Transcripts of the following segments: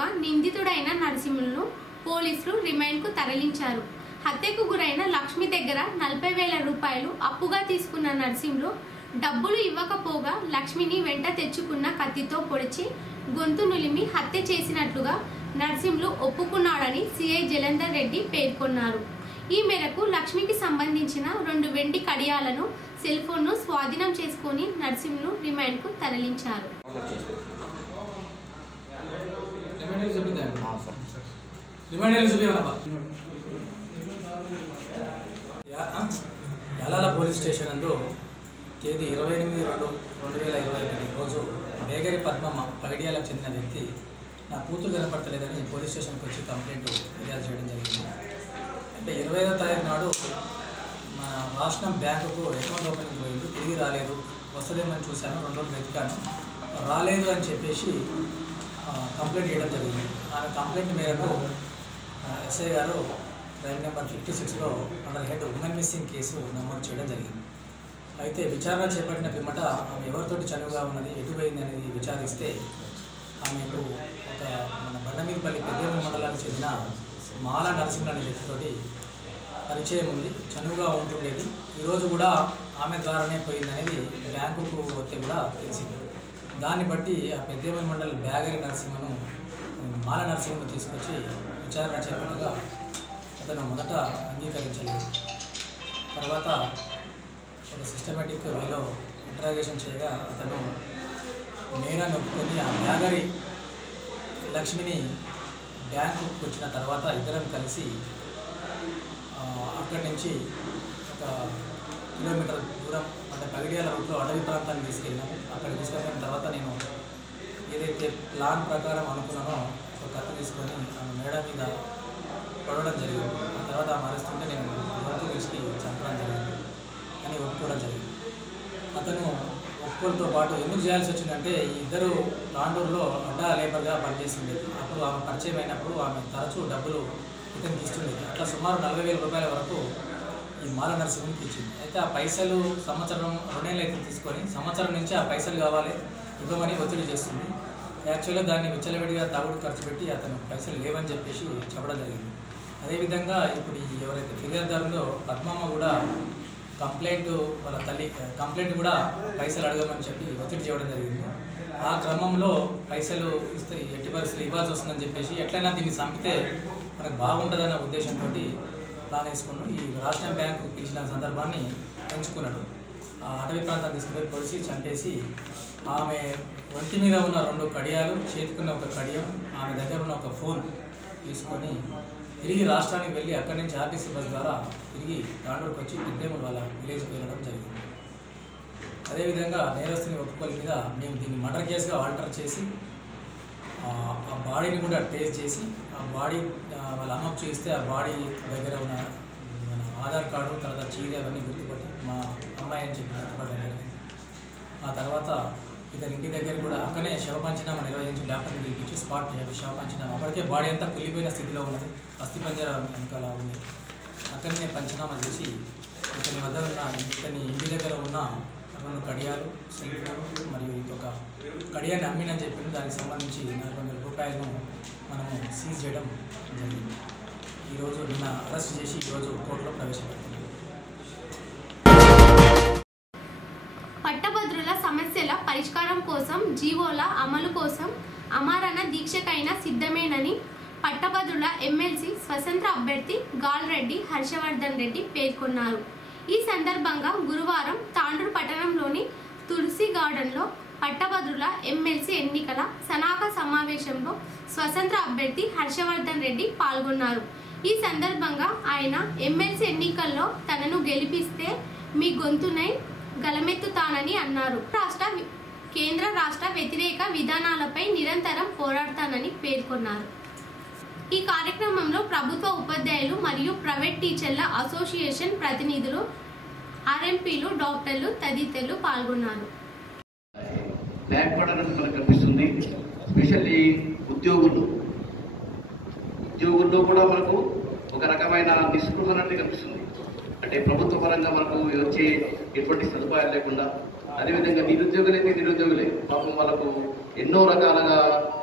ఉండగా నిందితుడైన నరసింహులను పోలీసులు రిమాండ్కు తరలించారు. హత్యకు గురైన లక్ష్మి దగ్గర 40,000 రూపాయలు అప్పుగా తీసుకున్న నరసింహులు డబ్బులు ఇవ్వకపోగా లక్ష్మిని వెంట తెచ్చుకున్న కత్తితో పొడిచి గొంతు నులిమి హత్య చేసినట్లుగా నరసింహులు ఒప్పుకున్నాడని సిఐ జలంధర్ రెడ్డి పేర్కొన్నారు. ఈ మేరకు లక్ష్మికి సంబంధించిన 2 వెండి కడియాలను, సెల్ ఫోన్ను స్వాధీనం చేసుకుని నరసింహులు రిమాండ్కు తరలించారు. యాలాల పోలీస్ స్టేషన్ నందు తేదీ 28/2/2021 రోజు బేగరి పద్మమ్మ పగడియాలకు చెందిన వ్యక్తి నా కూతురు కనపడతలేదని పోలీస్ స్టేషన్కి వచ్చి కంప్లైంట్ ఫిర్యాదు చేయడం జరిగింది. అంటే 25వ తారీఖు నాడు మన రాష్ట్రం బ్యాంకుకు అకౌంట్ ఓపెనింగ్ పోయింది, తిరిగి రాలేదు. వస్తుందేమని చూశాను, 2 రోజులు వెతికాను, రాలేదు అని చెప్పేసి కంప్లైంట్ చేయడం జరిగింది. ఆమె కంప్లైంట్ మేరకు ఎస్ఐ గారు క్రైమ్ నెంబర్ 56లో under head women missing case నమోదు చేయడం జరిగింది. అయితే విచారణ చేపట్టిన పిమ్మట ఆమె ఎవరితోటి చనువుగా ఉన్నది, ఎటు పోయింది అనేది విచారిస్తే ఆమెకు ఒక మన బండమీదపల్లి పెద్దేముల మండలానికి చెందిన మాల నరసింహ అనే వ్యక్తితోటి పరిచయం ఉంది, చనువుగా ఉంటుండేది. ఈరోజు కూడా ఆమె ద్వారానే పోయిందనేది బ్యాంకుకు వస్తే కూడా తెలిసింది. దాన్ని బట్టి ఆ పెద్దేముల మండలి బేగరి నరసింహను మాల నరసింహను తీసుకొచ్చి విచారణ చేపట్టగా అతను మొదట అంగీకరించలేదు. తర్వాత ఒక సిస్టమేటిక్ వేలో ఇంటరాగేషన్ చేయగా అతను నేరాన్ని ఒప్పుకొని ఆ బేగరి లక్ష్మిని బ్యాంకుకు వచ్చిన తర్వాత ఇద్దరం కలిసి అక్కడి నుంచి ఒక కిలోమీటర్ దూరం అంటే పగిడియాల రూట్లో అడవి ప్రాంతాన్ని తీసుకెళ్ళాము. అక్కడ తీసుకెళ్ళిన తర్వాత నేను ఏదైతే ప్లాన్ ప్రకారం అనుకున్నానో ఒక కత్తి తీసుకొని ఆమె మేడ మీద పడవడం జరిగింది. ఆ తర్వాత ఆమె అరుస్తుంటే నేను గొంతు తీసుకు చంపడం జరిగింది అని ఒప్పుకోవడం జరిగింది. అతను ఒప్పుకోలతో పాటు ఎందుకు చేయాల్సి వచ్చిందంటే ఈ ఇద్దరు తాండూరులో అడ్డా లేబర్గా పనిచేసింది. అప్పుడు ఆమె పరిచయం అయినప్పుడు ఆమె తరచూ డబ్బులు ఇతనికి ఇస్తుండేది. అట్లా సుమారు 40,000 రూపాయల వరకు ఈ మాల నరసింహకి ఇచ్చింది. అయితే ఆ పైసలు సంవత్సరం 2 నెలలు అయితే తీసుకొని సంవత్సరం నుంచి ఆ పైసలు కావాలి ఇవ్వమని ఒత్తిడి చేస్తుంది. యాక్చువల్గా దాన్ని విచ్చలవిడిగా తాగుడు ఖర్చు పెట్టి అతను పైసలు లేవని చెప్పేసి చెప్పడం జరిగింది. అదేవిధంగా ఇప్పుడు ఎవరైతే ఫిర్యాదుదారులో పద్మమ్మ కూడా కంప్లైంట్ వాళ్ళ తల్లి కంప్లైంట్ కూడా పైసలు అడగమని చెప్పి ఒత్తిడి చేయడం జరిగింది. ఆ క్రమంలో పైసలు ఇస్తే ఎట్టి పరిస్థితులు ఇవ్వాల్సి వస్తుందని చెప్పేసి ఎట్లయినా దీన్ని చంపితే మనకు బాగుంటుందన్న ఉద్దేశంతో ప్లాన్ వేసుకున్నాడు. ఈ రాష్ట్రం బ్యాంకు పిలిచిన సందర్భాన్ని పెంచుకున్నాడు. ఆ అటవీ ప్రాంతాన్ని తీసుకుపోయి పొడిచి చంపేసి ఆమె ఒంటి మీద ఉన్న 2 కడియాలు, చేతికున్న ఒక కడియం, ఆమె దగ్గర ఉన్న ఒక ఫోన్ తీసుకొని తిరిగి రాష్ట్రానికి వెళ్ళి అక్కడి నుంచి ఆర్టీసీ బస్ ద్వారా తిరిగి తాండూరుకు వచ్చి పెద్దేముల వాళ్ళ విలేజ్కి వెళ్ళడం జరిగింది. అదేవిధంగా నేరస్తుని ఒప్పుకోల మీద మేము దీన్ని మర్డర్ కేసుగా ఆల్టర్ చేసి ఆ బాడీని కూడా ట్రేస్ చేసి ఆ బాడీ వాళ్ళ అమ్మకు చూస్తే ఆ బాడీ దగ్గర ఉన్న మన ఆధార్ కార్డు, తర్వాత చీర అవన్నీ గుర్తుపట్టి మా అమ్మాయి అని చెప్పి గుర్తుపట్టడం జరిగింది. ఆ తర్వాత ఇతని ఇంటి దగ్గర కూడా అక్కడే శవపంచనామా నిర్వహించి డాక్టర్ని పిలిపించి స్పాట్ శవపంచనామా, అప్పటికే బాడీ అంతా కుళ్ళిపోయిన స్థితిలో ఉన్నది, అస్థిపంజర వెనకాల ఉంది. అక్కడనే పంచనామా చేసి ఇతని వద్ద ఉన్న ఇతని ఇంటి దగ్గర ఉన్న 2 కడియాలు, సెల్ ఫోన్ మరియు ఇంకొక కడియాన్ని అమ్మినని చెప్పింది. దానికి సంబంధించి 400,000 రూపాయలను మనము సీజ్ చేయడం జరిగింది. ఈరోజు నిన్న అరెస్ట్ చేసి ఈరోజు కోర్టులో ప్రవేశపెడుతుంది. పట్టభద్రుల సమస్యల పరిష్కారం కోసం జీవోల అమలు కోసం అమరణ దీక్షకైనా సిద్ధమేనని పట్టభద్రుల ఎమ్మెల్సీ స్వతంత్ర అభ్యర్థి గాల్రెడ్డి హర్షవర్ధన్ రెడ్డి పేర్కొన్నారు. ఈ సందర్భంగా గురువారం తాండూరు పట్టణంలోని తులసి గార్డెన్లో పట్టభద్రుల ఎమ్మెల్సీ ఎన్నికల సన్నాహక సమావేశంలో స్వతంత్ర అభ్యర్థి హర్షవర్ధన్ రెడ్డి పాల్గొన్నారు. ఈ సందర్భంగా ఆయన ఎమ్మెల్సీ ఎన్నికల్లో తనను గెలిపిస్తే మీ గొంతునై గలమెత్తుతానని అన్నారు. కేంద్ర రాష్ట్ర వ్యతిరేక విధానాలపై నిరంతరం పోరాడతానని పేర్కొన్నారు. ఈ కార్యక్రమంలో ప్రభుత్వ ఉపాధ్యాయులు మరియు ప్రైవేట్ టీచర్ల అసోసియేషన్ ప్రతినిధులు, ఆర్ఎంపీలు, డాక్టర్లు తదితరులు పాల్గొన్నారు. బ్యాక్ పడడం మనకు కనిపిస్తుంది. స్పెషల్లీ ఉద్యోగుల్లో కూడా మనకు ఒక రకమైన నిస్పృహ అనేది కనిపిస్తుంది. అంటే ప్రభుత్వ పరంగా మనకు వచ్చే ఎటువంటి సదుపాయాలు లేకుండా, అదేవిధంగా నిరుద్యోగులే పాపం వాళ్ళకు ఎన్నో రకాలుగా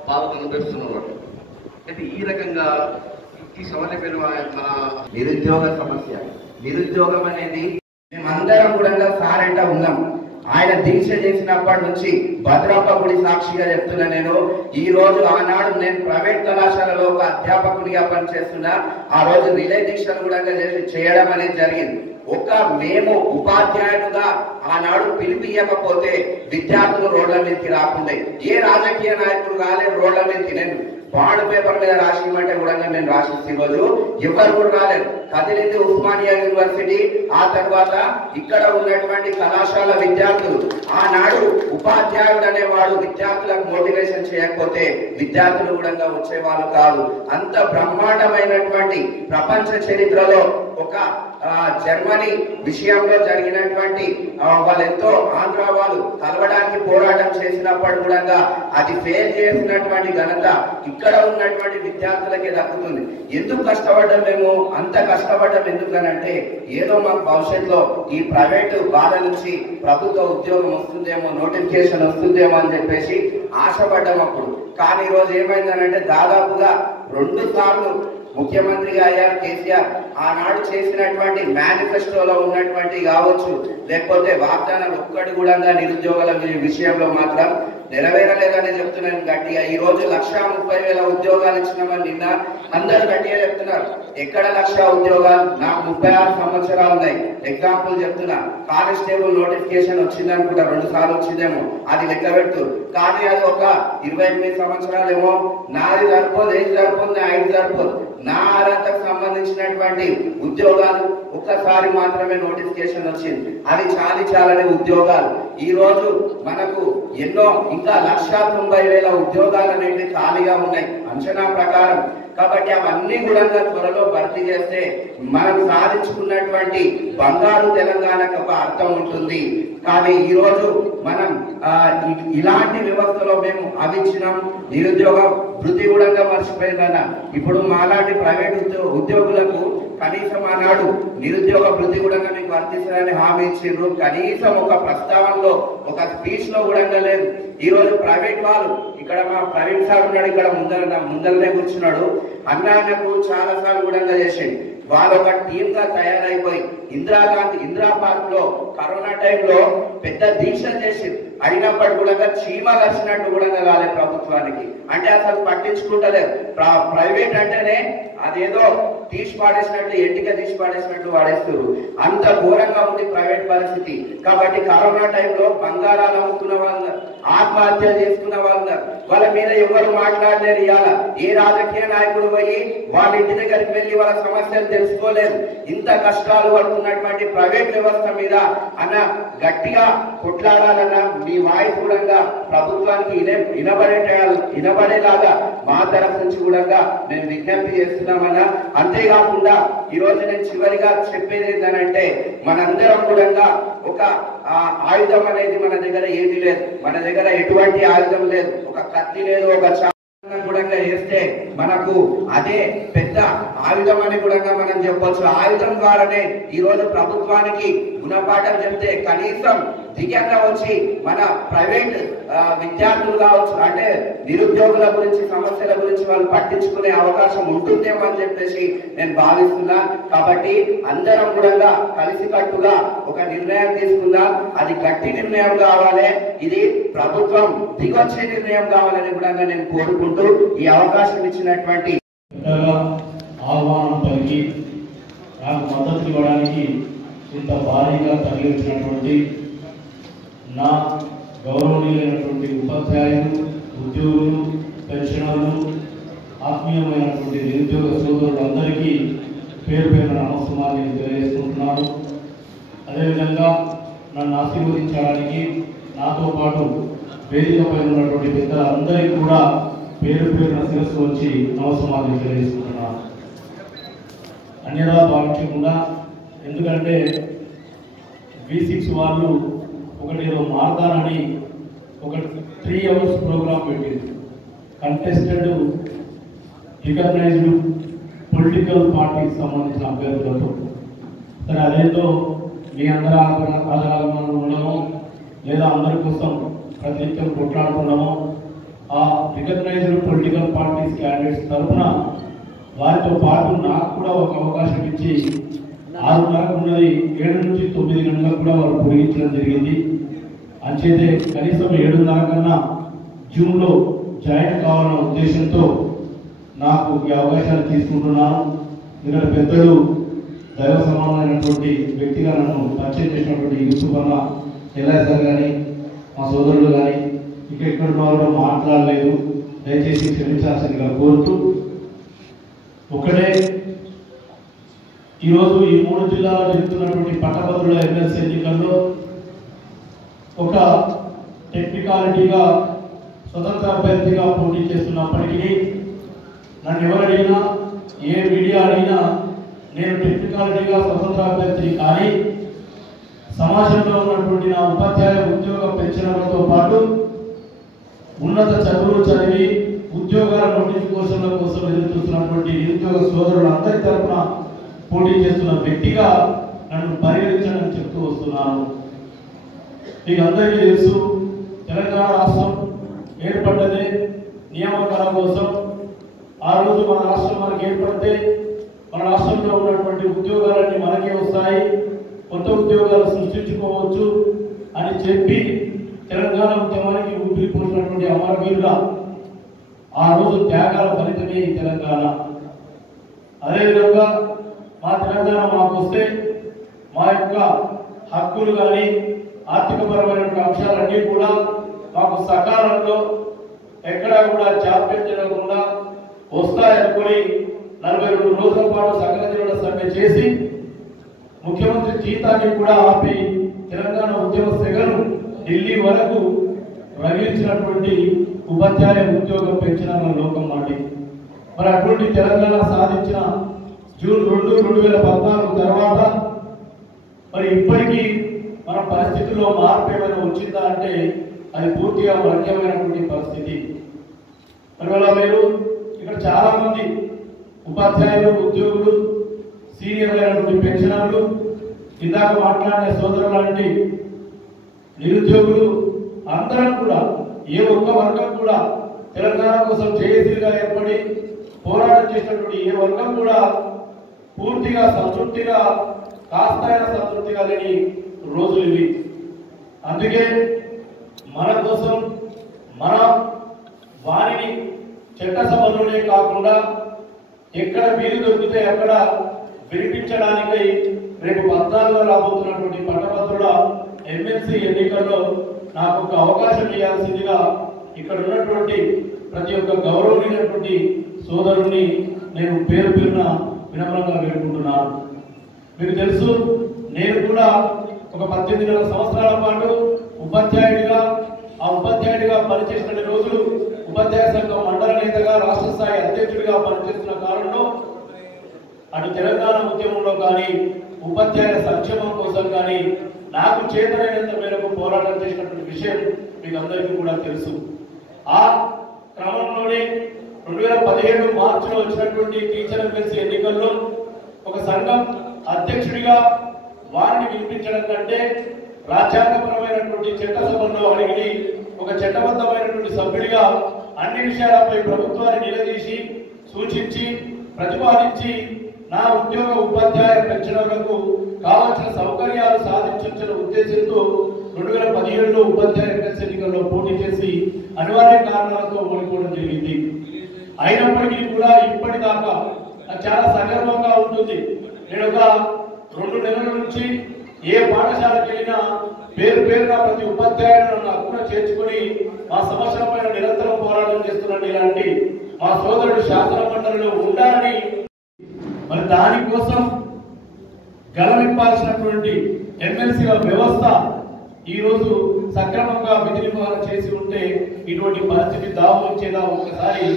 బాధలు అనుభవిస్తున్నారు. అయితే ఈ రకంగా ఈ సమస్య పేరు మన నిరుద్యోగ సమస్య. నిరుద్యోగం అనేది మేమందరం కూడా సారెంట ఉన్నాం. ఆయన దీక్ష చేసినప్పటి నుంచి భద్రప్ప గుడి సాక్షిగా చెప్తున్నా, నేను ఈ రోజు ఆనాడు నేను ప్రైవేట్ కళాశాలలో ఒక అధ్యాపకుడిగా పనిచేస్తున్నా. ఆ రోజు రిలే దీక్షలు కూడా చేయడం అనేది జరిగింది. మేము ఉపాధ్యాయులుగా ఆనాడు పిలిపియకపోతే విద్యార్థులు రోడ్ల మీదకి రాకుండా, ఏ రాజకీయ నాయకులు కాలేదు రోడ్ల మీదకి. నేను బాండ్ పేపర్ మీద రాసిమంటే కూడా నేను రాసిస్తే రోజు ఎవరు కూడా రాలేదు. కదిలింది ఉస్మానియా యూనివర్సిటీ, ఆ తర్వాత ఇక్కడ ఉన్నటువంటి కళాశాల విద్యార్థులు. ఆనాడు ఉపాధ్యాయుడు అనేవాడు విద్యార్థులకు మోటివేషన్ చేయకపోతే విద్యార్థులు కూడా వచ్చేవాళ్ళు కాదు. అంత బ్రహ్మాండమైనటువంటి ప్రపంచ చరిత్రలో ఒక జర్మనీ విషయంలో జరిగినటువంటి వాళ్ళు ఎంతో ఆంధ్ర వాళ్ళు కలవడానికి పోరాటం చేసినప్పుడు కూడా అది ఫెయిల్ చేసినటువంటి ఘనత ఇక్కడ ఉన్నటువంటి విద్యార్థులకే దక్కుతుంది. ఎందుకు కష్టపడ్డాం మేము? అంత కష్టపడ్డాం ఎందుకనంటే ఏదో మాకు భవిష్యత్తులో ఈ ప్రైవేటు బాధ నుంచి ప్రభుత్వ ఉద్యోగం వస్తుందేమో, నోటిఫికేషన్ వస్తుందేమో అని చెప్పేసి ఆశపడ్డాం అప్పుడు. కానీ ఈ రోజు ఏమైందనంటే దాదాపుగా 2 సార్లు ముఖ్యమంత్రిగా అయ్యారు కేసీఆర్. ఆనాడు చేసినటువంటి మేనిఫెస్టోలో ఉన్నటువంటి కావచ్చు, లేకపోతే వాగ్దానాలు ఒక్కటి కూడా నిరుద్యోగుల విషయంలో మాత్రం నెరవేరలేదని చెప్తున్నాను గట్టిగా. ఈ రోజు 1,30,000 ఉద్యోగాలు ఇచ్చినామని నిన్న అందరూ గట్టిగా చెప్తున్నారు. ఎక్కడ 1,00,000 ఉద్యోగాలు? నాకు 36 సంవత్సరాలు ఉన్నాయి. ఎగ్జాంపుల్ చెప్తున్నా, కానిస్టేబుల్ నోటిఫికేషన్ వచ్చింది అనుకుంటా, 2 సార్లు వచ్చిందేమో, అది లెక్క పెడుతూ. కానీ అది ఒక 28 సంవత్సరాలేమో. నాది సరిపోదు, ఏది సరిపోదు, 5 సరిపోదు. నా అర్హతకు సంబంధించినటువంటి ఉద్యోగాలు ఒక్కసారి మాత్రమే నోటిఫికేషన్ వచ్చింది. అది చాలని ఉద్యోగాలు. ఈ రోజు మనకు ఎన్నో ఇంకా 1,90,000 ఉద్యోగాలు అనేవి ఖాళీగా ఉన్నాయి అంచనా ప్రకారం. కాబట్టి అవన్నీ కూడా త్వరలో భర్తీ చేస్తే మనం సాధించుకున్నటువంటి బంగారు తెలంగాణకు ఒక అర్థం ఉంటుంది. కానీ ఈ రోజు మనం ఇలాంటి వ్యవస్థలో మేము అవిచ్చినాం. నిరుద్యోగ వృత్తి కూడా మర్చిపోయిందన్న. ఇప్పుడు మాలాంటి ప్రైవేట్ ఉద్యోగులకు కనీసం ఆనాడు నిరుద్యోగ వృత్తి కూడా మీకు వర్తిస్తారని హామీ ఇచ్చిండ్రు. కనీసం ఒక ప్రస్తావనలో, ఒక స్పీచ్ లో కూడా లేదు. ఈ రోజు ప్రైవేట్ వాళ్ళు, ఇక్కడ మా ప్రవీణ్ సార్ ఉన్నాడు, ఇక్కడ ముందరనే కూర్చున్నాడు. అన్నాయనకు చాలా సార్లు కూడా చేసింది. వాళ్ళు ఒక టీమ్ గా తయారైపోయి ఇందిరా పార్క్ లో కరోనా టైంలో పెద్ద దీక్షలు చేసి అయినప్పటి కూడా చీమ కలిసినట్టు కూడా కాలేదు ప్రభుత్వానికి. అంటే అసలు పట్టించుకుంటలేదు. ప్రైవేట్ అంటేనే అదేదో తీసి పాడేసినట్టు, ఎంటిక తీసి పాడేసినట్టు వాడేస్తారు. అంత ఘోరంగా ఉంది ప్రైవేట్ పరిస్థితి. కాబట్టి కరోనా టైంలో బంగారాలు అమ్ముకున్న వాళ్ళు, ఆత్మహత్యలు చేసుకున్న వాళ్ళు, వాళ్ళ మీద ఎవరు మాట్లాడలేరు. ఇవాళ ఏ రాజకీయ నాయకుడు పోయి వాళ్ళ ఇంటి దగ్గరికి వెళ్ళి వాళ్ళ సమస్యలు తెలుసుకోలేదు. ఇంత కష్టాలు పడుతున్నటువంటి ప్రైవేట్ వ్యవస్థ మీద అన్న గట్టిగా కొట్లాడాలన్నా మీ వాయిస్ కూడా ప్రభుత్వానికి వినబడేలాగా మా తరఫు నుంచి కూడా నేను విజ్ఞప్తి చేస్తున్నామన్నా. అంతేకాకుండా ఈ రోజు నేను చివరిగా చెప్పేది ఏంటంటే, మనందరం కూడా ఒక ఆయుధం అనేది మన దగ్గర ఏది లేదు. మన దగ్గర ఎటువంటి ఆయుధం లేదు. ఒక కత్తి లేదు, ఒక కూడా చేస్తే మనకు అదే పెద్ద ఆయుధం అని కూడా మనం చెప్పొచ్చు. ఆయుధం ద్వారానే ఈ రోజు ప్రభుత్వానికి గుణపాఠం చెప్తే కనీసం దిగంగా వచ్చి మన ప్రైవేట్ విద్యార్థులు కావచ్చు, అంటే నిరుద్యోగుల గురించి, సమస్యల గురించి వాళ్ళు పట్టించుకునే అవకాశం ఉంటుందేమో అని చెప్పేసి నేను భావిస్తున్నా. కాబట్టి అందరం కూడా కలిసికట్టుగా ఒక నిర్ణయం తీసుకుందాం. అది గట్టి నిర్ణయం కావాలి. ఇది ప్రభుత్వం దిగొచ్చే నిర్ణయం కావాలని కూడా నేను కోరుకుంటూ ఈ అవకాశం ఇచ్చినటువంటి ఆహ్వానం పలికి నాకు మద్దతు ఇవ్వడానికి ఇంత భారీగా తరలించినటువంటి నా గౌరవనీయులైనటువంటి ఉపాధ్యాయులు, ఉద్యోగులు, పెన్షనర్లు, ఆత్మీయమైనటువంటి నిరుద్యోగ సోదరులందరికీ పేరు పేరున నమస్కారాన్ని తెలియజేసుకుంటున్నాను. అదేవిధంగా నన్ను ఆశీర్వదించడానికి నాతో పాటు వేదికపై ఉన్నటువంటి పెద్దలందరికీ కూడా పేరు పేరున శిరస్సు వచ్చి నమస్కారాన్ని తెలియజేసుకుంటున్నాను. అన్యదా భావించకుండా, ఎందుకంటే V6 వాళ్ళు ఒకటేదో మార్గానని ఒక 3 hours ప్రోగ్రామ్ పెట్టింది. కంటెస్టెడ్ రికగ్నైజ్డ్ పొలిటికల్ పార్టీకి సంబంధించిన అభ్యర్థులతో. సరే, అదేంటో మీ అందరూ ఆధారాలను ఉండడమో లేదా అందరి కోసం ప్రతినిత్యం కొట్లాడుతున్నామో, ఆ recognised political parties candidates candidates తరఫున వారితో పాటు నాకు కూడా ఒక అవకాశం ఇచ్చి 6:30 ఉన్నది 7 నుంచి 9 గంటలకు కూడా వారు పొడిగించడం జరిగింది. అంచేతే కనీసం 7:30 కన్నా జూన్లో జాయిన్ కావాలన్న ఉద్దేశంతో నాకు ఈ అవకాశాలు తీసుకుంటున్నాను. ఇక్కడ పెద్దలు దైవ సమానమైనటువంటి వ్యక్తిగా నన్ను పరిచయం చేసినటువంటి యూసుఫ్ అన్న ఎల్ఐసార్ కానీ మా సోదరులు కానీ ఇక్కడ కూడా మాట్లాడలేదు, దయచేసి క్షమించాల్సిందిగా కోరుతూ ఒకటే ఈరోజు ఈ 3 జిల్లాలో జరుగుతున్నటువంటి పట్టభద్రుల ఎమ్మెల్సీ ఎన్నికల్లో ఒక టెక్నికాలిటీగా స్వతంత్ర అభ్యర్థిగా పోటీ చేస్తున్నప్పటికీ నన్ను ఎవరు అడిగినా ఏ మీడియా అడిగినా నేను టెక్నికాలిటీగా స్వతంత్ర అభ్యర్థి కానీ సమాజంలో ఉన్నటువంటి నా ఉపాధ్యాయ ఉద్యోగ పెన్షనర్లతో పాటు ఉన్నత చదువులు చదివి ఉద్యోగాల నోటిఫికేషన్ల కోసం ఎదురు చూస్తున్నటువంటి నిరుద్యోగ సోదరులందరి తరఫున పోటీ చేస్తున్న వ్యక్తిగా నన్ను పరిగణించాలని చెప్తూ వస్తున్నాను. మీకు అందరికీ తెలుసు, తెలంగాణ రాష్ట్రం ఏర్పడ్డదే నియామకాల కోసం. ఆ రోజు మన రాష్ట్రం మనకి ఏర్పడితే మన రాష్ట్రంలో ఉన్నటువంటి ఉద్యోగాలన్నీ మనకే వస్తాయి, కొత్త ఉద్యోగాలు సృష్టించుకోవచ్చు అని చెప్పి తెలంగాణ ఉద్యమానికి ఊపిరి పోసినటువంటి అమరవీరుల ఆ రోజు త్యాగాల ఫలితమే తెలంగాణ. అదేవిధంగా మా తెలంగాణ మాకు వస్తే మా యొక్క హక్కులు కానీ ఆర్థికపరమైనటువంటి అంశాలన్నీ కూడా మాకు సకాలంలో ఎక్కడా కూడా జాప్యం జరగకుండా వస్తాయనుకొని 42 రోజుల పాటు సకల జిల్లాల సమ్మె చేసి ముఖ్యమంత్రి జీతాన్ని కూడా ఆపి తెలంగాణ ఉద్యమ సెగను ఢిల్లీ వరకు రగిలించినటువంటి ఉపాధ్యాయ ఉద్యోగం పెంచిన లోకం మాటి. మరి అటువంటి తెలంగాణ సాధించిన జూన్ 2, 2014 తర్వాత మరి ఇప్పటికీ మన పరిస్థితుల్లో మార్పు ఏమైనా వచ్చిందా అంటే అది పూర్తిగా ముఖ్యమైనటువంటి పరిస్థితి. మరి వల్ల మీరు ఇక్కడ చాలా మంది ఉపాధ్యాయులు, ఉద్యోగులు, సీనియర్ అయినటువంటి పెన్షనర్లు, ఇందాక మాట్లాడిన సోదరులు లాంటి నిరుద్యోగులు అందరం కూడా ఏ ఒక్క వర్గం కూడా తెలంగాణ కోసం జేఏసీగా ఏర్పడి పోరాటం చేసినటువంటి ఏ వర్గం కూడా పూర్తిగా సంతృప్తిగా కాస్తైన సంతృప్తిగా లేని రోజులు ఇవి. అందుకే మన కోసం మన వారిని చట్టసభలోనే కాకుండా ఎక్కడ వీలు దొరికితే అక్కడ వినిపించడానికై రేపు 14 రాబోతున్నటువంటి పట్టభద్రుల ఎమ్మెల్సీ ఎన్నికల్లో నాకు ఒక అవకాశం ఇవ్వాల్సిందిగా ఇక్కడ ఉన్నటువంటి ప్రతి ఒక్క గౌరవమైనటువంటి సోదరుణ్ణి నేను పేరు పేరున వినమ్రంగా వేడుకుంటున్నాను. మీకు తెలుసు, నేను కూడా ఒక 18 సంవత్సరాల పాటు ఉపాధ్యాయుడిగా పనిచేసిన రోజులు, ఉపాధ్యాయ సంఘం మండల నేతగా, రాష్ట్ర స్థాయి అధ్యక్షుడిగా పనిచేస్తున్న కాలంలో అటు తెలంగాణ ఉద్యమంలో కానీ ఉపాధ్యాయ సంక్షేమం కోసం కానీ నాకు చేతనైనంత మేరకు పోరాటం చేసినటువంటి విషయం మీకు అందరికీ కూడా తెలుసు. ఆ క్రమంలోనే 2017 మార్చిలో వచ్చినటువంటి టీచర్ ఎమ్మెల్సీ ఎన్నికల్లో ఒక సంఘం అధ్యక్షుడిగా వారిని వినిపించడం కంటే రాజ్యాంగపరమైనటువంటి చట్టసభల్లో అడిగి ఒక చట్టబద్ధమైనటువంటి సభ్యుడిగా అన్ని విషయాలపై ప్రభుత్వాన్ని నిలదీసి సూచించి ప్రతిపాదించి నా ఉద్యోగ ఉపాధ్యాయ పెన్షనర్లకు కావాల్సిన సౌకర్యాలు సాధించాల్సిన ఉద్దేశంతో 2017లో ఉపాధ్యాయ ఎమ్మెల్సీ ఎన్నికల్లో పోటీ చేసి అనివార్య కారణాలతో ఓడిపోవడం జరిగింది. అయినప్పటికీ కూడా ఇప్పటిదాకా చాలా సగర్వంగా ఉంటుంది. నేను ఒక 2 నెలల నుంచి ఏ పాఠశాలకు వెళ్ళినా పేరున ప్రతి ఉపాధ్యాయులను నా హక్కున చేర్చుకొని మా సమస్యల పైన నిరంతరం పోరాటం చేస్తున్న ఇలాంటి మా సోదరుడు శాసన మండలిలో ఉండాలని, మరి దానికోసం గలవిప్పాల్సినటువంటి ఎమ్మెల్సీల వ్యవస్థ ఈ రోజు సక్రమంగా విధి నిర్వహణ చేసి ఉంటే ఇటువంటి పరిస్థితి దావుంచేదా ఒక్కసారి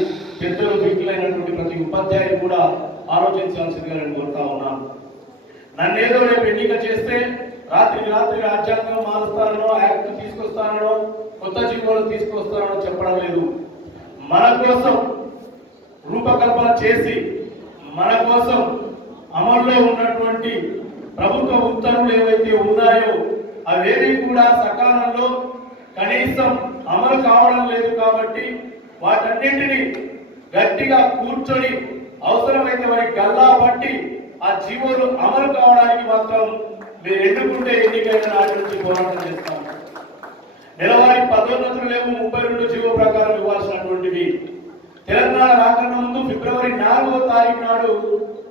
పెద్దలు మిగిలినటువంటి ప్రతి ఉపాధ్యాయులు కూడా ఆలోచించాల్సిందిగా నేను కోరుతా ఉన్నాను. నన్నేదో రేపు ఎన్నిక చేస్తే రాత్రికి రాజ్యాంగం మారుస్తానో, యాక్ట్ తీసుకొస్తానో, కొత్త జీవోలు తీసుకొస్తానో చెప్పడం లేదు. మన కోసం రూపకల్పన చేసి మన కోసం అమల్లో ఉన్నటువంటి ప్రభుత్వ ఉత్తర్వులు ఏవైతే ఉన్నాయో అవేవి కూడా సకాలంలో కనీసం అమలు కావడం లేదు. కాబట్టి వాటన్నింటినీ గట్టిగా కూర్చొని అవసరమైతే వారి గల్లా బట్టి ఆ జీవోలు అమలు కావడానికి మాత్రం మీరు ఎన్నుకుంటే ఎన్నికైన నాటి నుంచి పోరాటం చేస్తాం. నెలవారీ పదోన్నతులు లేవు, 32 జీవో ప్రకారం ఇవ్వాల్సినటువంటివి. తెలంగాణ రాకన్నా ముందు ఫిబ్రవరి 4వ తారీఖు నాడు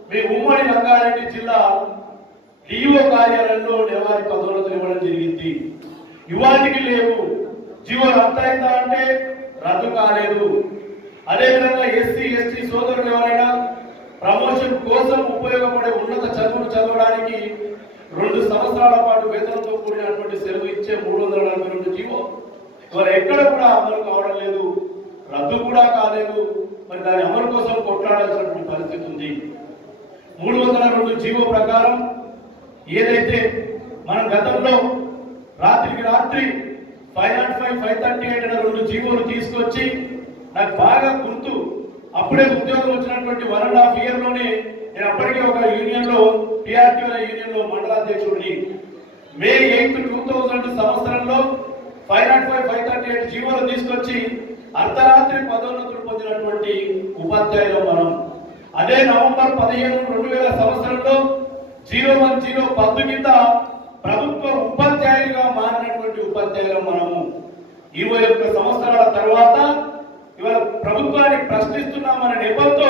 మీ ఉమ్మడి రంగారెడ్డి జిల్లా డిఓ కార్యాలయంలో నెలవారీ పదోన్నతులు ఇవ్వడం జరిగింది. ఇవాటికి లేవు. జీవోలు రద్దయిందా అంటే రద్దు కాలేదు. అదేవిధంగా ఎస్సీ ఎస్టీ సోదరులు ఎవరైనా ప్రమోషన్ కోసం ఉపయోగపడే ఉన్నత చదువులు చదవడానికి 2 సంవత్సరాల పాటు వేతనంతో కూడినటువంటి సెలవు ఇచ్చే 342 జీవో ఇవాళ ఎక్కడ కూడా అమలు కావడం లేదు, రద్దు కూడా కాలేదు. మరి దాని అమలు కోసం కొట్లాడాల్సినటువంటి పరిస్థితి ఉంది. 302 జీవో ప్రకారం ఏదైతే మనం గతంలో రాత్రికి రాత్రి 505, 538 అనే 2 జీవోలు తీసుకొచ్చి నాకు బాగా గుర్తు. అప్పుడే ఉద్యోగం వచ్చినటువంటి 1.5 ఇయర్ లోనే నేను అప్పటికే ఒక యూనియన్ లో టీఆర్టీఓ యూనియన్ లో మండలాధ్యక్షుడిని. మే 8, 2000 సంవత్సరంలో 505, 538 జీవోలు తీసుకొచ్చి అర్ధరాత్రి పదోన్నతులు పొందినటువంటి ఉపాధ్యాయులు మనం. అదే నవంబర్ 15, 2000 సంవత్సరంలో 010 పద్దు కింద ప్రభుత్వ ఉపాధ్యాయులుగా మారినటువంటి ఉపాధ్యాయులు మనము. 21 సంవత్సరాల తర్వాత ఇవాళ ప్రభుత్వాన్ని ప్రశ్నిస్తున్నామనే నెపంతో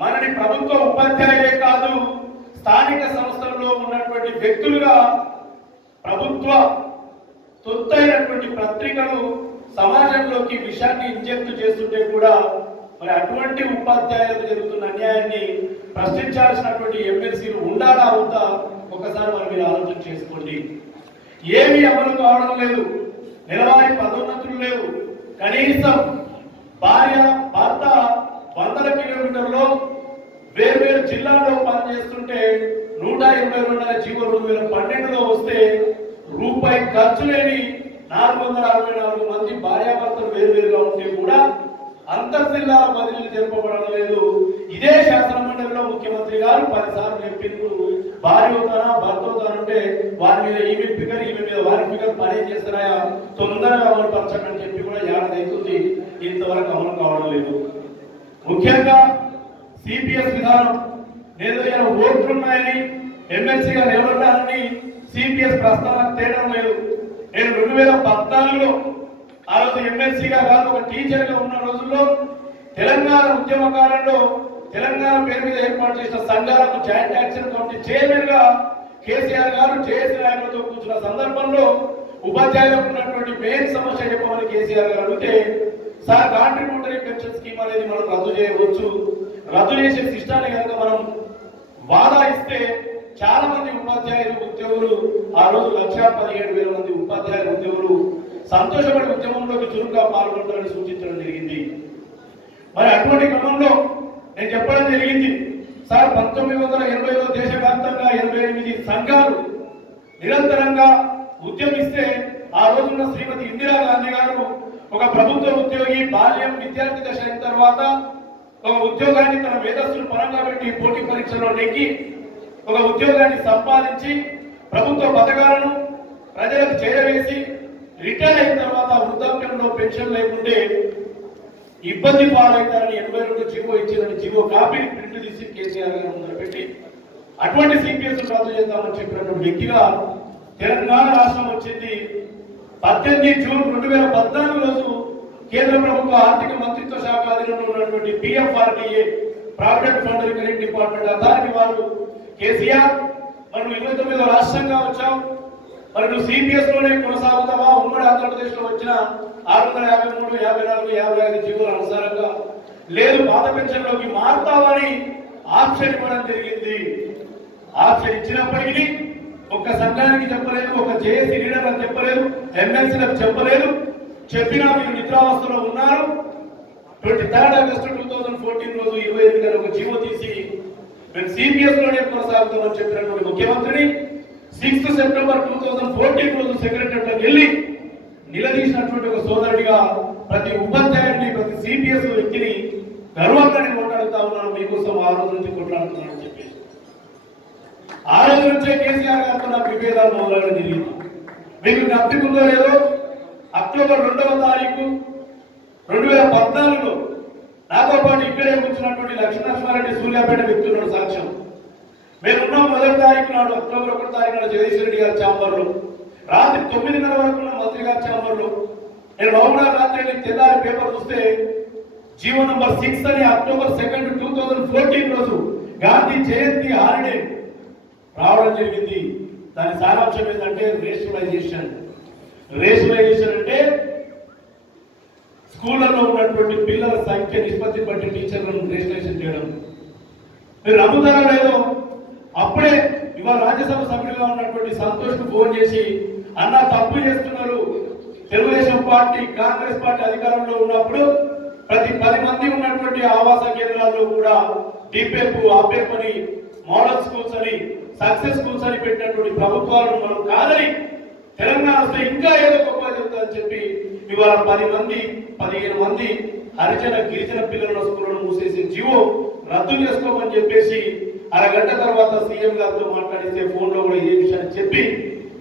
మనని ప్రభుత్వ ఉపాధ్యాయులే కాదు, స్థానిక సంస్థల్లో ఉన్నటువంటి వ్యక్తులుగా ప్రభుత్వ తొత్తైనటువంటి పత్రికలు సమాజంలోకి విషయాన్ని ఇంజెక్ట్ చేస్తుంటే కూడా మరి అటువంటి ఉపాధ్యాయులకు జరుగుతున్న అన్యాయాన్ని ప్రశ్నించాల్సినటువంటి ఎమ్మెల్సీలు ఉండాలా అవుతా ఒకసారి మరి మీరు ఆలోచన చేసుకోండి. ఏమీ అమలు కావడం లేదు, నెలవారీ పదోన్నతులు లేవు. కనీసం భార్య భర్త 100 కిలోమీటర్లో వేర్వేరు జిల్లాల్లో పనిచేస్తుంటే 182 జీవో 2012లో వస్తే రూపాయి ఖర్చు లేని 464 మంది భార్యాభర్తలు వేరువేరుగా ఉంటే కూడా అంతర్జిల్లాల బదిలీలు జరపబడడం లేదు. ఇదే శాసన మండలిలో ముఖ్యమంత్రి గారు 10 సార్లు చెప్పినప్పుడు భార్య అవుతారా భర్త అవుతారంటే వారి మీద ఈమె ఫిగర్ ఈమె మీద వారి ఫిగర్ పని చేస్తారా తొందరగా అమలు పరచండి అని చెప్పి కూడా ఏడాది అవుతుంది, ఇంతవరకు అమలు కావడం లేదు. ముఖ్యంగా సిపిఎస్ విధానం ఏదైనా ఓట్లున్నాయని ఎమ్మెల్సీగా నిలబడ్డారని సిపిఎస్ ప్రస్తావన తేడం లేదు. నేను 2014లో ఆ రోజు ఎమ్మెల్సీగా కాదు ఒక టీచర్గా ఉన్న రోజుల్లో తెలంగాణ ఉద్యమకాలంలో తెలంగాణ పేరు మీద ఏర్పాటు చేసిన సంఘాలకు జాయింట్ యాక్షన్ కమిటీ చైర్మన్ గా కేసీఆర్ గారు జేఏసీ నాయకులతో కూర్చున్న సందర్భంలో ఉపాధ్యాయులకు ఉన్నటువంటి మెయిన్ సమస్య చెప్పమని కేసీఆర్ గారు అడిగితే, సార్ కాంట్రిబ్యూటరీ పెన్షన్ స్కీమ్ అనేది మనం రద్దు చేయవచ్చు, రద్దు చేసే సిస్టాన్ని కనుక మనం వాదా ఇస్తే చాలా మంది ఉపాధ్యాయులు ఉద్యోగులు ఆ రోజు 1,17,000 మంది ఉపాధ్యాయుల ఉద్యోగులు సంతోషపడి ఉద్యమంలోకి చురుగ్గా పాల్గొంటారని సూచించడం జరిగింది. మరి అటువంటి క్రమంలో నేను చెప్పడం జరిగింది, సార్ 1980లో దేశవ్యాప్తంగా 88 సంఘాలు నిరంతరంగా ఉద్యమిస్తే ఆ రోజున్న శ్రీమతి ఇందిరాగాంధీ గారు ఒక ప్రభుత్వ ఉద్యోగి బాల్యం విద్యార్థి దశ అయిన తర్వాత ఒక ఉద్యోగాన్ని తన మేధస్సును పరంగా పెట్టి పోటీ పరీక్షలో నెగ్గి ఒక ఉద్యోగాన్ని సంపాదించి ప్రభుత్వ పథకాలను ప్రజలకు చేరవేసి రిటైర్ అయిన తర్వాత వృద్ధాప్యంలో పెన్షన్ లేకుంటే ఇబ్బంది పాలవుతారని 82 జీవో ఇచ్చిందని జీవో కాపీని ప్రింట్ తీసి కేసీఆర్ గారు ముందర పెట్టి అటువంటి సిపిఎస్ రద్దు చేద్దామని చెప్పినటువంటి వ్యక్తిగా తెలంగాణ రాష్ట్రం వచ్చింది. 18 జూన్ 2014 రోజు కేంద్ర ప్రభుత్వ ఆర్థిక మంత్రిత్వ శాఖ అధీనంలో ఉన్నటువంటి PFRDA provident fund recurring department authority వారు కేసీఆర్ మరి 29వ రాష్ట్రంగా వచ్చావు, మరి నువ్వు సిపిఎస్ లోనే కొనసాగుతావా, ఉమ్మడి ఆంధ్రప్రదేశ్ లో వచ్చిన 653, 54, 55 జీవోల అనుసారంగా లేదు పాత పెన్షన్ లోకి మారుతావని ఆప్షన్ ఇవ్వడం జరిగింది. ఆప్షన్ ఇచ్చినప్పటికీ ఒక్క సంఘానికి చెప్పలేదు, ఒక జేఏసీ లీడర్లకు చెప్పలేదు, ఎమ్మెల్సీలకు చెప్పలేదు. చెప్పినా మీరు నిద్రావస్థలో ఉన్నారు. 23 ఆగస్టు 2014 రోజు 25 గంటలకు ఒక జీవో తీసి మేము సిపిఎస్ లోనే కొనసాగుతామని చెప్పినటువంటి ముఖ్యమంత్రిని 6 సెప్టెంబర్ 2014 రోజు సెక్రటరీకి వెళ్ళి నిలదీసినటువంటి ఒక సోదరుడిగా ప్రతి ఉపాధ్యాయుడిని ప్రతి సిపిఎస్ వ్యక్తిని గర్వంగా నేను కొట్లాడుతా ఉన్నాను, మీకోసం ఆ రోజు నుంచి కొట్లాడుతున్నానని చెప్పి ఆ రోజు నుంచే కేసీఆర్ గారితో నాకు విభేదాలు మొదలవడం జరిగింది. మీకు జ్ఞప్తికుందో లేదో అక్టోబర్ 2వ తారీఖు 2014లో నాతో పాటు ఇక్కడే కూర్చున్నటువంటి లక్ష్మీనరసింహారెడ్డి సూర్యాపేట వ్యక్తున్నాడు సాక్ష్యం. మేమున్నాం 1వ తారీఖు నాడు, అక్టోబర్ 1వ తారీఖు నాడు జగదీశ్వర రెడ్డి గారి ఛాంబర్లో రాత్రి 9:30 వరకు ఉన్న మంత్రి గారి ఛాంబర్లో. నేను మహబూబ్నగర్ రాత్రి తెల్లారి పేపర్ చూస్తే జీవో నంబర్ 6 అని అక్టోబర్ 2, 2014 రోజు గాంధీ జయంతి హాలిడే రావడం జరిగింది. దాని సారాంశం ఏంటంటే రేషనలైజేషన్. రేషనలైజేషన్ అంటే స్కూళ్లలో ఉన్నటువంటి పిల్లల సంఖ్య నిష్పత్తి బట్టి టీచర్లను రేషనలైజేషన్ చేయడం. మీరు నమ్ముతారో లేదో, అప్పుడే ఇవాళ రాజ్యసభ సభ్యుడిగా ఉన్నటువంటి సంతోష్ కు ఫోన్ చేసి, అన్న తప్పు చేస్తున్నారు, తెలుగుదేశం పార్టీ కాంగ్రెస్ పార్టీ అధికారంలో ఉన్నప్పుడు ప్రతి 10 మంది ఉన్నటువంటి ఆవాస కేంద్రాల్లో కూడా డిపెప్ ఆపెప్ అని మోడల్ స్కూల్స్ అని సక్సెస్ స్కూల్స్ అని పెట్టినటువంటి ప్రభుత్వాలను మనం కాదని తెలంగాణ వస్తే ఇంకా ఏదో గొప్ప చెప్తారని చెప్పి ఇవాళ 10 మంది 15 మంది హరిజన గిరిజన పిల్లల స్కూళ్లను మూసేసి జీవో రద్దు చేసుకోమని చెప్పేసి అరగంట తర్వాత సీఎం గారితో మాట్లాడిస్తే ఫోన్ లో కూడా ఇదే విషయాన్ని చెప్పి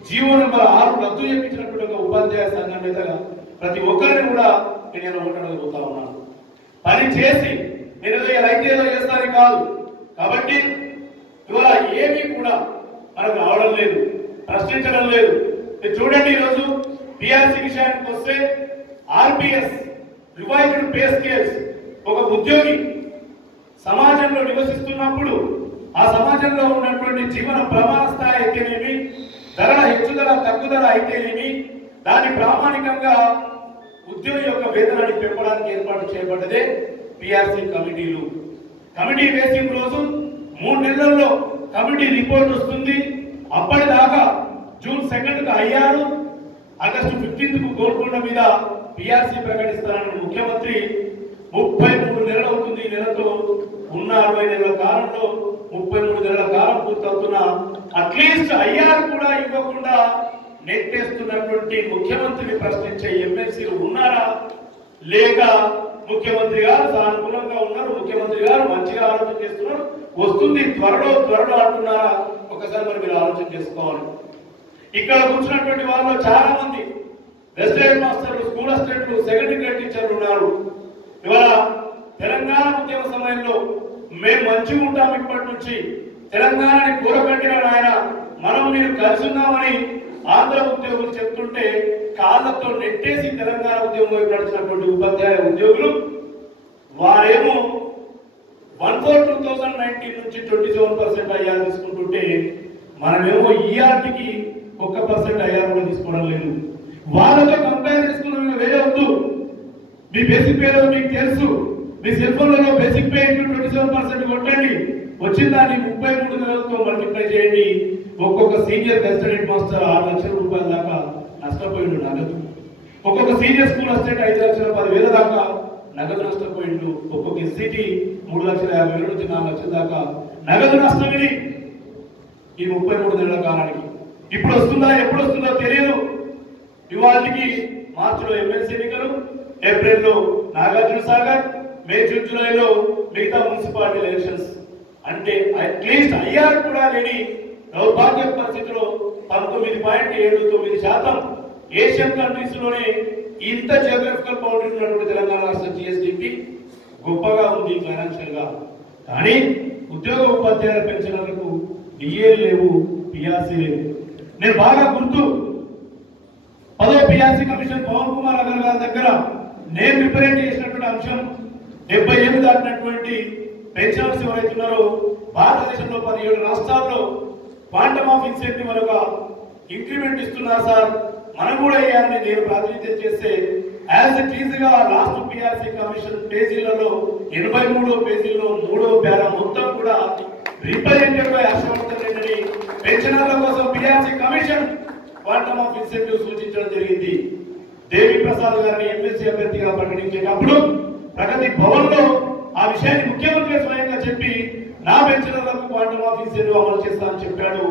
జీవో నెంబర్ 6 రద్దు చేయించినటువంటి ఒక ఉపాధ్యాయ సంఘం నేతగా ప్రతి ఒక్కరిని కూడా నేను ఓటాడగలుగుతా ఉన్నాను. పని చేసి నేను అయితే ఏదో చేస్తాను కాదు. కాబట్టి ఇవాళ ఏమీ కూడా మనకు రావడం లేదు, ప్రశ్నించడం లేదు. చూడండి, ఈరోజు పిఆర్సీ విషయానికి వస్తే ఆర్పిఎస్ రివైజ్డ్ పే స్కేల్స్ ఒక ఉద్యోగి సమాజంలో నివసిస్తున్నప్పుడు ఆ సమాజంలో ఉన్నటువంటి జీవన ప్రమాణ స్థాయి అయితేనేమి, ధర హెచ్చుధర తగ్గుదల అయితేనేమి, దాన్ని ప్రామాణికంగా ఉద్యోగి యొక్క వేతనాన్ని పెంపడానికి ఏర్పాటు చేయబడ్డదే పిఆర్సీ కమిటీలు. కమిటీ వేసిన రోజు 3 నెలల్లో కమిటీ రిపోర్ట్ వస్తుంది. అప్పటిదాకా జూన్ 2కు అయ్యారు, ఆగస్టు 15కు గోల్కొండ మీద పిఆర్సీ ప్రకటిస్తారని ముఖ్యమంత్రి 33 నెలలు అవుతుంది. ఈ నెలతో ఉన్న 60 నెలల కాలంలో 33 నెలల కాలం పూర్తవుతున్న అట్లీస్ట్ అయ్యారు కూడా ఇవ్వకుండా నెట్టేస్తున్నటువంటి ముఖ్యమంత్రిని ప్రశ్నించే ఎమ్మెల్సీలు ఉన్నారా? లేక ముఖ్యమంత్రి గారు సానుకూలంగా ఉన్నారు, ముఖ్యమంత్రి గారు మంచిగా ఆలోచన చేస్తున్నారు, వస్తుంది త్వరలో అంటున్నారా? ఒకసారి మరి మీరు ఆలోచన చేసుకోవాలి. ఇక్కడ కూర్చున్నటువంటి వాళ్ళు చాలా మంది వెస్ట్ హెడ్ మాస్టర్లు, స్కూల్ అసిస్టెంట్లు, సెకండరీ గ్రేడ్ టీచర్లు ఉన్నారు. ఇవాళ తెలంగాణ ఉద్యమ సమయంలో మేము మంచిగా ఉంటాం, ఇప్పటి నుంచి తెలంగాణని కూరగట్టిన ఆయన మనం మీరు కలిసి ఉన్నామని ఆంధ్ర ఉద్యోగులు చెప్తుంటే కాళ్ళతో నెట్టేసి తెలంగాణ ఉద్యోగం వైపు నడిచినటువంటి ఉపాధ్యాయ ఉద్యోగులు వారేమో 1/4/2019 నుంచి 27% ఐఆర్ తీసుకుంటుంటే మనమేమో ఈఆర్టీకి 1% ఐఆర్ కూడా తీసుకోవడం లేదు. వాళ్ళతో కంపేర్ చేసుకున్న వేరే వద్దు. మీ బేసిక్ పే మీకు తెలుసు, మీ సెల్ ఫోన్లలో బేసిక్ పే 27% కొట్టండి, వచ్చిన దాన్ని 33 నెలలతో మల్టిప్లై చేయండి. ఒక్కొక్క సీనియర్ గెస్టెడ్ మాస్టర్ 6 లక్షల రూపాయల దాకా నష్టపోయిండు నగదు. ఒక్కొక్క సీనియర్ స్కూల్ అసిస్టెంట్ 5,10,000 దాకా నగదు నష్టపోయిండు. ఒక్కొక్క ఎస్సీటీ 3,50,000 నుంచి 4 లక్షల దాకా నగదు నష్టమిది ఈ 33 నెలల కాలానికి. ఇప్పుడు వస్తుందా, ఎప్పుడు వస్తుందో తెలియదు. ఇవాళకి మార్చిలో ఎమ్మెల్సీ ఎన్నికలు, ఏప్రిల్లో నాగార్జున సాగర్, మే జూన్ జూలైలో మిగతా మున్సిపాలిటీ ఎలక్షన్స్. అంటే అట్లీస్ట్ ఐఆర్ కూడా లేని దౌర్భాగ్య పరిస్థితిలో 19.79% ఏషియన్ కంట్రీస్ లోనే ఇంత జియోగ్రఫికల్ బౌండరీ ఉన్నటువంటి తెలంగాణ రాష్ట్ర జిఎస్డిపి గొప్పగా ఉంది ఫైనాన్షియల్ గా. కానీ ఉద్యోగ ఉపాధ్యాయుల పెన్షన్లకు డిఏ లేవు, పిఆర్సీ లేవు. నేను బాగా గుర్తు, 10వ పిఆర్సీ కమిషన్ పవన్ కుమార్ అగర్వాల్ దగ్గర నేను రిప్రజెంట్ చేసినటువంటి అంశం 70 ఏళ్ళు దాటినటువంటి పెన్షనర్స్ ఎవరైతే ఉన్నారో భారతదేశంలో 17 రాష్ట్రాల్లో క్వాంటమ్ ఆఫ్ ఇన్సెంటివ్ ఒక ఇంక్రిమెంట్ ఇస్తున్నారు సార్, మనం కూడా వేయాలని నేను ప్రాతినిధ్యం చేస్తే యాజ్ ఇట్ ఈజ్ గా లాస్ట్ పిఆర్సీ కమిషన్ పేజీలలో 83వ పేజీలో 3వ పేరా మొత్తం కూడా రిప్రజెంటెడ్ బై హర్షవర్ధన్ రెడ్డిని పెన్షనర్ల కోసం PRC commission quantum of incentive సూచించడం జరిగింది. దేవి ప్రసాద్ గారిని ఎమ్మెల్సీ అభ్యర్థిగా ప్రకటించేటప్పుడు ప్రగతి భవన్ లో ఆ విషయాన్ని ముఖ్యమంత్రి స్వయంగా చెప్పి నా పెన్షనర్లకు క్వాంటమ్ ఆఫ్ ఇన్సెంటివ్ అమలు చేస్తానని చెప్పాడు.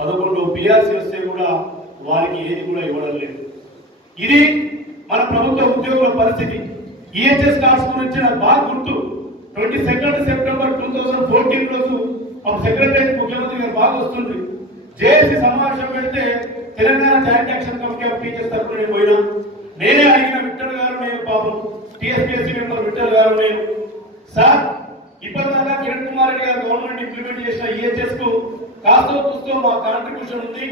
11 పిఆర్సీ వస్తే కూడా వారికి ఏది కూడా ఇవ్వడం లేదు. ఇది మన ప్రభుత్వ ఉద్యోగుల పరిస్థితి. ఈహెచ్ఎస్ కార్డ్స్ గురించి నాకు బాగా గుర్తు. 22 సెప్టెంబర్ 2014 రోజు సెక్రటరీ ముఖ్యమంత్రి గారు బాగా వస్తుంది. జేఏసీ సమావేశం పెడితే Telangana joint action committee of teachers తరఫున నేను పోయినా. నేనే అడిగిన విఠల్ గారు, నేను పాపం టీఎస్పీఎస్సీ మెంబర్ విఠల్ గారు, నేను సార్ ఇప్పటిదాకా కిరణ్ కుమార్ రెడ్డి గారు గవర్నమెంట్ ఇంప్లిమెంట్ చేసిన ఈహెచ్ఎస్ కు కాస్తో కూస్తో మా కాంట్రిబ్యూషన్ ఉంది.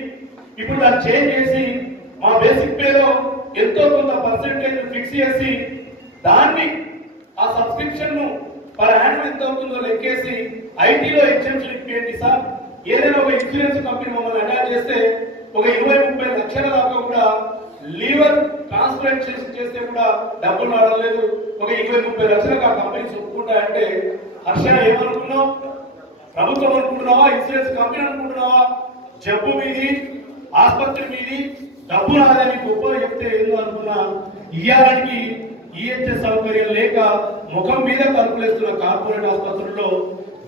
ఇప్పుడు దాన్ని చేంజ్ చేసి మా బేసిక్ పేలో ఎంతో కొంత పర్సెంటేజ్ ఫిక్స్ చేసి దాన్ని ఆ సబ్స్క్రిప్షన్ ను పర్ యానం ఎంత అవుతుందో లెక్కేసి ఐటీలో ఎగ్జామ్షన్ ఇప్పియండి సార్. ఏదైనా ఒక ఇన్సూరెన్స్ కంపెనీ మమ్మల్ని అటాచ్ చేస్తే ఒక 20-30 లక్షల దాకా కూడా లీవర్ ట్రాన్స్ప్లాంటేషన్ చేస్తే కూడా డబ్బులు రావట్లేదు. ఒక 20-30 లక్షలకు ఆ కంపెనీస్ ఒప్పుకుంటాయంటే హర్ష ఏమనుకున్నావు? ప్రభుత్వం అనుకుంటున్నావా? ఇన్సూరెన్స్ కంపెనీ అనుకుంటున్నావా? జబ్బు మీది, ఆసుపత్రి మీది, డబ్బు రాదని గొప్ప చెప్తే ఏదో అనుకున్నా ఇయ్యాలనికి ఈహెచ్ఎస్ సౌకర్యం లేక ముఖం మీద కలుపులేస్తున్న కార్పొరేట్ ఆసుపత్రుల్లో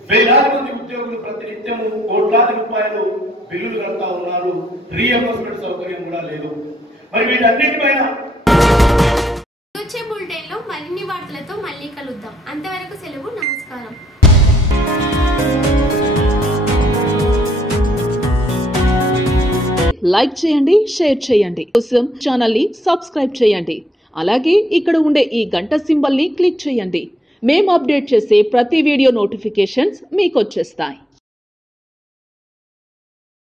వేలాది మంది ఉద్యోగులు ప్రతినిత్యము కోట్లాది రూపాయలు బిల్లులు కడతా ఉన్నారు. రీఎంబర్స్మెంట్ సౌకర్యం కూడా లేదు. మరి వీటన్నిటిపైన వచ్చే బులెటిన్లో మరిన్ని వార్తలతో మళ్ళీ కలుద్దాం. అంతవరకు సెలవు. నమస్కారం. లైక్ చేయండి, షేర్ చేయండి. కోసం ఛానల్ ని సబ్స్క్రైబ్ చేయండి. అలాగే ఇక్కడ ఉండే ఈ గంట సింబల్ ని క్లిక్ చేయండి. మేము అప్డేట్ చేసే ప్రతి వీడియో నోటిఫికేషన్స్ మీకు వచ్చేస్తాయి.